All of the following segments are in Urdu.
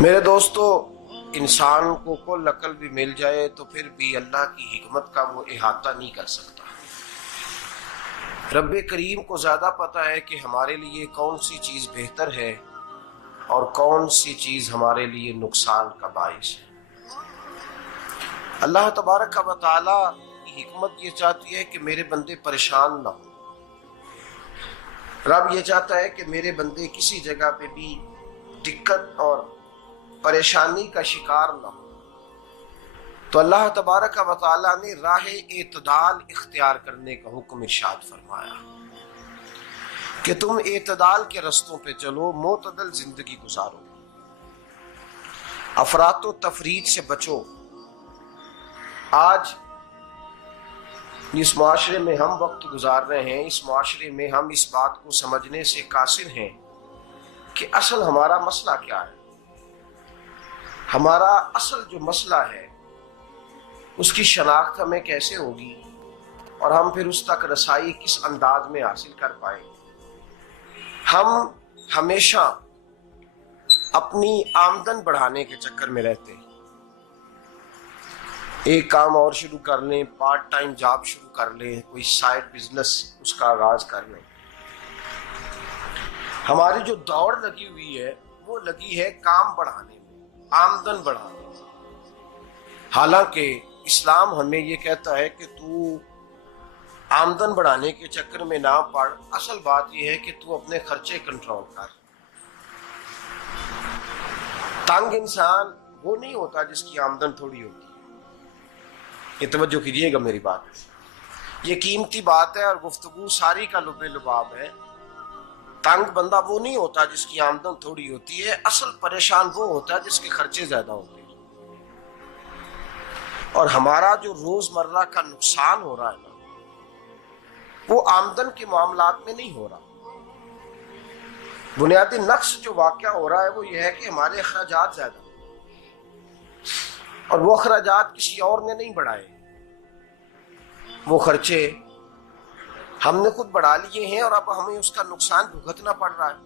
میرے دوستو، انسان کو کل عقل بھی مل جائے تو پھر بھی اللہ کی حکمت کا وہ احاطہ نہیں کر سکتا۔ رب کریم کو زیادہ پتہ ہے کہ ہمارے لیے کون سی چیز بہتر ہے اور کون سی چیز ہمارے لیے نقصان کا باعث ہے۔ اللہ تبارک و تعالی کی حکمت یہ چاہتی ہے کہ میرے بندے پریشان نہ ہوں۔ رب یہ چاہتا ہے کہ میرے بندے کسی جگہ پہ بھی دقت اور پریشانی کا شکار نہ ہو، تو اللہ تبارک و تعالی نے راہ اعتدال اختیار کرنے کا حکم ارشاد فرمایا کہ تم اعتدال کے رستوں پہ چلو، معتدل زندگی گزارو، افراط و تفریط سے بچو۔ آج جس معاشرے میں ہم وقت گزار رہے ہیں، اس معاشرے میں ہم اس بات کو سمجھنے سے قاصر ہیں کہ اصل ہمارا مسئلہ کیا ہے۔ ہمارا اصل جو مسئلہ ہے اس کی شناخت ہمیں کیسے ہوگی اور ہم پھر اس تک رسائی کس انداز میں حاصل کر پائیں۔ ہم ہمیشہ اپنی آمدن بڑھانے کے چکر میں رہتے ہیں، ایک کام اور شروع کر لیں، پارٹ ٹائم جاب شروع کر لیں، کوئی سائیڈ بزنس اس کا آغاز کر لیں۔ ہماری جو دوڑ لگی ہوئی ہے وہ لگی ہے کام بڑھانے میں، آمدن بڑھانے میں، حالانکہ اسلام ہمیں یہ کہتا ہے کہ تو آمدن بڑھانے کے چکر میں نہ پڑ، اصل بات یہ ہے کہ تو اپنے خرچے کنٹرول کر۔ تنگ انسان وہ نہیں ہوتا جس کی آمدن تھوڑی ہوتی ہے، یہ توجہ کیجیے گا میری بات، یہ قیمتی بات ہے اور گفتگو ساری کا لب لباب ہے۔ تنگ بندہ وہ نہیں ہوتا جس کی آمدن تھوڑی ہوتی ہے، اصل پریشان وہ ہوتا ہے جس کے خرچے زیادہ ہوتے ہیں۔ اور ہمارا جو روزمرہ کا نقصان ہو رہا ہے نا، وہ آمدن کے معاملات میں نہیں ہو رہا۔ بنیادی نقص جو واقعہ ہو رہا ہے وہ یہ ہے کہ ہمارے اخراجات زیادہ ہیں اور وہ اخراجات کسی اور نے نہیں بڑھائے، وہ خرچے ہم نے خود بڑھا لیے ہیں اور اب ہمیں اس کا نقصان بھگتنا پڑ رہا ہے۔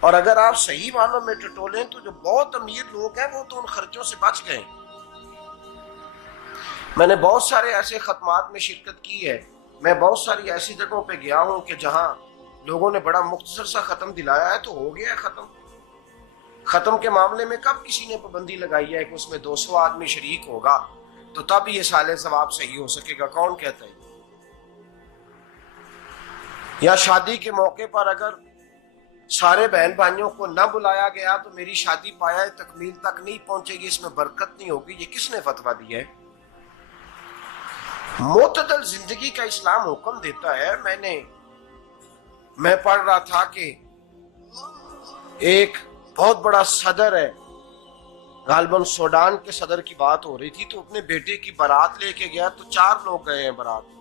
اور اگر آپ صحیح معنوں میں ٹٹولیں تو جو بہت امیر لوگ ہیں وہ تو ان خرچوں سے بچ گئے۔ میں نے بہت سارے ایسے ختمات میں شرکت کی ہے، میں بہت ساری ایسی جگہوں پہ گیا ہوں کہ جہاں لوگوں نے بڑا مختصر سا ختم دلایا ہے تو ہو گیا ہے ختم۔ ختم کے معاملے میں کب کسی نے پابندی لگائی ہے کہ اس میں 200 آدمی شریک ہوگا تو تب یہ سال ثواب صحیح ہو سکے گا؟ کون کہتا ہے؟ یا شادی کے موقع پر اگر سارے بہن بھائیوں کو نہ بلایا گیا تو میری شادی پایہ تکمیل تک نہیں پہنچے گی، اس میں برکت نہیں ہوگی، یہ کس نے فتویٰ دیا ہے؟ معتدل زندگی کا اسلام حکم دیتا ہے۔ میں پڑھ رہا تھا کہ ایک بہت بڑا صدر ہے، غالباً سوڈان کے صدر کی بات ہو رہی تھی، تو اپنے بیٹے کی بارات لے کے گیا تو 4 لوگ گئے ہیں بارات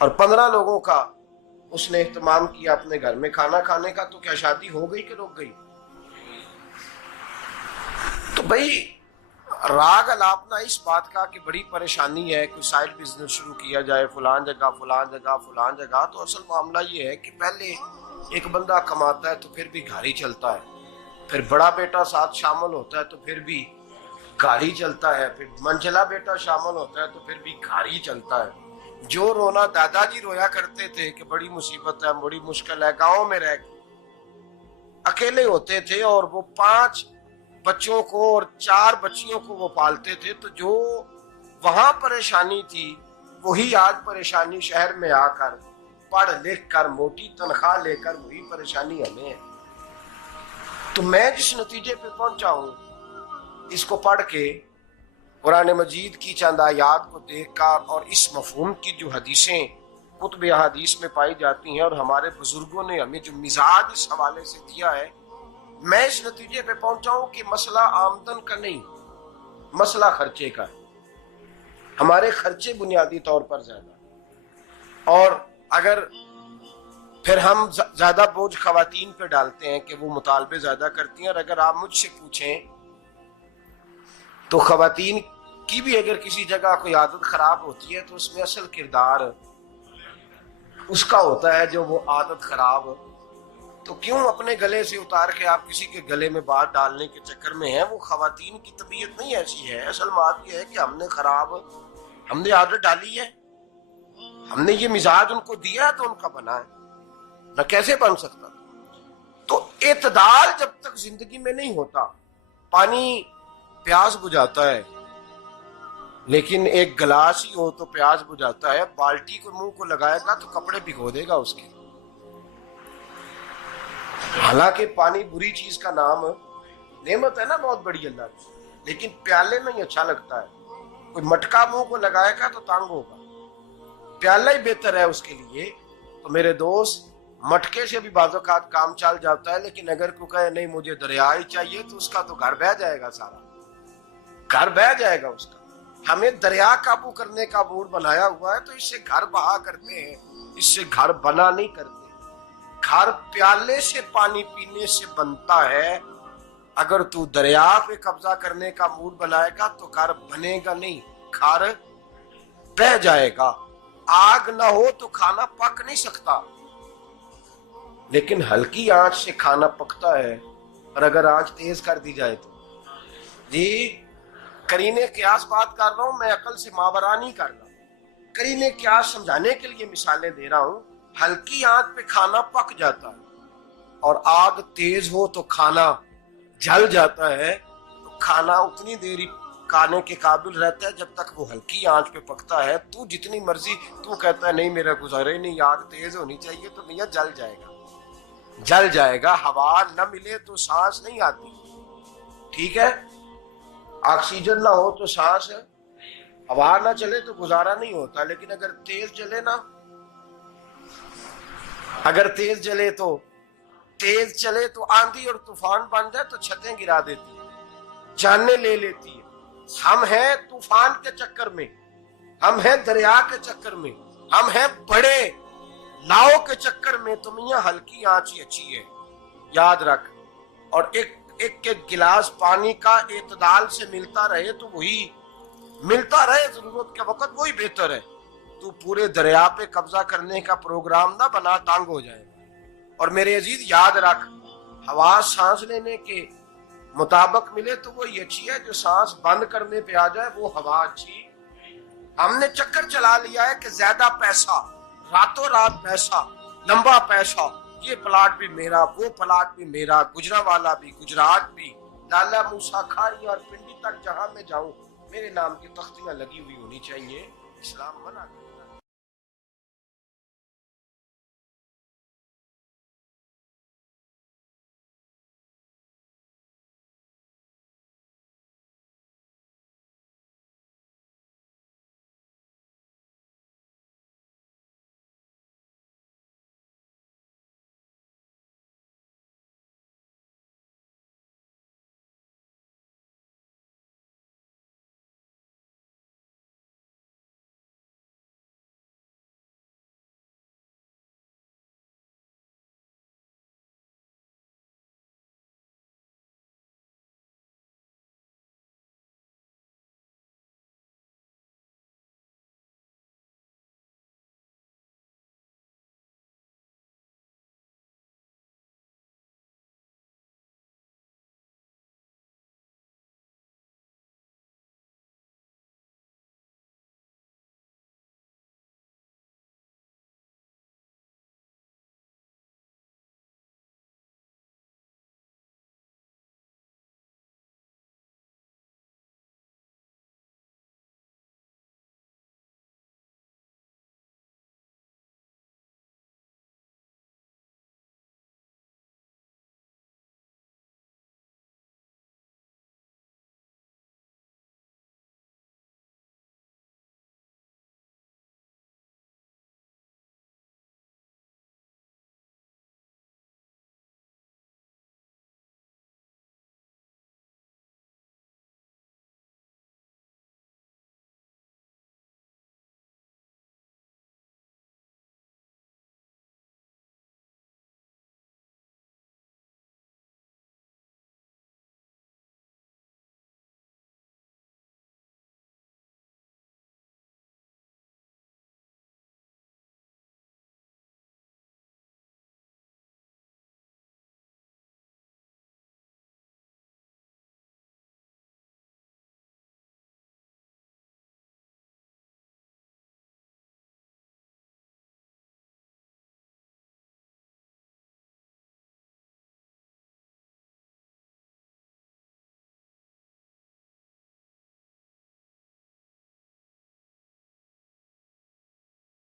اور 15 لوگوں کا اس نے اہتمام کیا اپنے گھر میں کھانا کھانے کا، تو کیا شادی ہو گئی کہ رک گئی؟ تو بھائی راگ الاپنا اس بات کا کہ بڑی پریشانی ہے، کوئی سائیڈ بزنس شروع کیا جائے فلان جگہ فلان جگہ فلان جگہ، تو اصل معاملہ یہ ہے کہ پہلے ایک بندہ کماتا ہے تو پھر بھی گھر ہی چلتا ہے، پھر بڑا بیٹا ساتھ شامل ہوتا ہے تو پھر بھی گھر ہی چلتا ہے، پھر منجلا بیٹا شامل ہوتا ہے تو پھر بھی گھر ہی چلتا ہے۔ جو رونا دادا جی رویا کرتے تھے کہ بڑی مصیبت ہے، بڑی مشکل ہے، گاؤں میں رہ اکیلے ہوتے تھے اور وہ 5 بچوں کو اور 4 بچیوں کو وہ پالتے تھے، تو جو وہاں پریشانی تھی وہی آج پریشانی شہر میں آ کر پڑھ لکھ کر موٹی تنخواہ لے کر وہی پریشانی ہمیں ہے۔ تو میں جس نتیجے پہ پہنچا ہوں اس کو پڑھ کے، قرآن مجید کی چند آیات کو دیکھ کر اور اس مفہوم کی جو حدیثیں کتب احادیث میں پائی جاتی ہیں اور ہمارے بزرگوں نے ہمیں جو مزاج اس حوالے سے دیا ہے، میں اس نتیجے پہ پہنچا ہوں کہ مسئلہ آمدن کا نہیں، مسئلہ خرچے کا ہے۔ ہمارے خرچے بنیادی طور پر زیادہ، اور اگر پھر ہم زیادہ بوجھ خواتین پہ ڈالتے ہیں کہ وہ مطالبے زیادہ کرتی ہیں، اور اگر آپ مجھ سے پوچھیں تو خواتین کی بھی اگر کسی جگہ کوئی عادت خراب ہوتی ہے تو اس میں اصل کردار اس کا ہوتا ہے جو وہ عادت خراب تو کیوں اپنے گلے سے اتار کے آپ کسی کے گلے میں بات ڈالنے کے چکر میں ہیں؟ وہ خواتین کی طبیعت نہیں ایسی ہے. اصل بات یہ ہے کہ ہم نے عادت ڈالی ہے، ہم نے یہ مزاج ان کو دیا تو ان کا بنا ہے، نہ کیسے بن سکتا. تو اعتدال جب تک زندگی میں نہیں ہوتا، پانی پیاس بجھاتا ہے لیکن ایک گلاس ہی ہو تو پیاس بجھاتا ہے، بالٹی کو منہ کو لگائے گا تو کپڑے بھگو دے گا اس کے. حالانکہ پانی بری چیز کا نام نعمت ہے نا بہت بڑی اللہ کی، لیکن پیالے میں ہی اچھا لگتا ہے. کوئی مٹکا منہ کو لگائے گا تو تانگ ہوگا، پیالہ ہی بہتر ہے اس کے لیے. تو میرے دوست، مٹکے سے بھی بعض اوقات کام چل جاتا ہے، لیکن اگر کوئی کہے نہیں مجھے دریا ہی چاہیے تو اس کا تو گھر بہ جائے گا، سارا گھر بہ جائے گا اس کا. ہمیں دریا قابو کرنے کا موڈ بنایا ہوا ہے تو اس سے گھر بہا کرتے ہیں، اس سے گھر بنا نہیں کرتے. گھر پیالے سے پانی پینے سے بنتا ہے. اگر تو دریا پہ قبضہ کرنے کا موڈ بنائے گا تو گھر بنے گا نہیں، گھر بہ جائے گا. آگ نہ ہو تو کھانا پک نہیں سکتا، لیکن ہلکی آنچ سے کھانا پکتا ہے. اور اگر آنچ تیز کر دی جائے تو جی قرینے قیاس بات کر رہا ہوں، میں عقل سے ماورا نہیں کر رہا. قرینے قیاس سمجھانے کے لیے مثالیں دے رہا ہوں. ہلکی آنچ پہ کھانا پک جاتا ہے اور آگ تیز ہو تو کھانا جل جاتا ہے. تو کھانا اتنی دیر کھانے کے قابل رہتا ہے جب تک وہ ہلکی آنچ پہ پکتا ہے. تو جتنی مرضی تو کہتا ہے نہیں میرا گزارے نہیں، آگ تیز ہونی چاہیے، تو میاں جل جائے گا، جل جائے گا. ہوا نہ ملے تو سانس نہیں آتی، ٹھیک ہے؟ آکسیجن نہ ہو تو سانس، ہوا نہ چلے تو گزارا نہیں ہوتا. لیکن اگر تیز چلے نا، اگر تیز چلے تو آندھی اور طوفان بن جائے تو چھتیں گرا دیتی ہے، جانیں لے لیتی ہے. ہم ہیں طوفان کے چکر میں، ہم ہیں دریا کے چکر میں، ہم ہیں بڑے لاؤ کے چکر میں. تو میاں ہلکی آنچ ہی اچھی ہے، یاد رکھ. اور ایک گلاس پانی کا اعتدال سے ملتا رہے تو وہی ملتا رہے، ضرورت کے وقت وہی بہتر ہے. تو پورے دریا پہ قبضہ کرنے کا پروگرام نہ بنا، تانگ ہو جائے گا. اور میرے عزیز یاد رکھ، ہوا سانس لینے کے مطابق ملے تو وہی اچھی ہے، جو سانس بند کرنے پہ آ جائے وہ ہوا اچھی. ہم نے چکر چلا لیا ہے کہ زیادہ پیسہ، راتوں رات پیسہ، لمبا پیسہ، یہ پلاٹ بھی میرا، وہ پلاٹ بھی میرا، گجرانوالہ بھی، گجرات بھی، لالا موسیٰ کھاری اور پنڈی تک جہاں میں جاؤں میرے نام کی تختیاں لگی ہوئی ہونی چاہیے. اسلام منع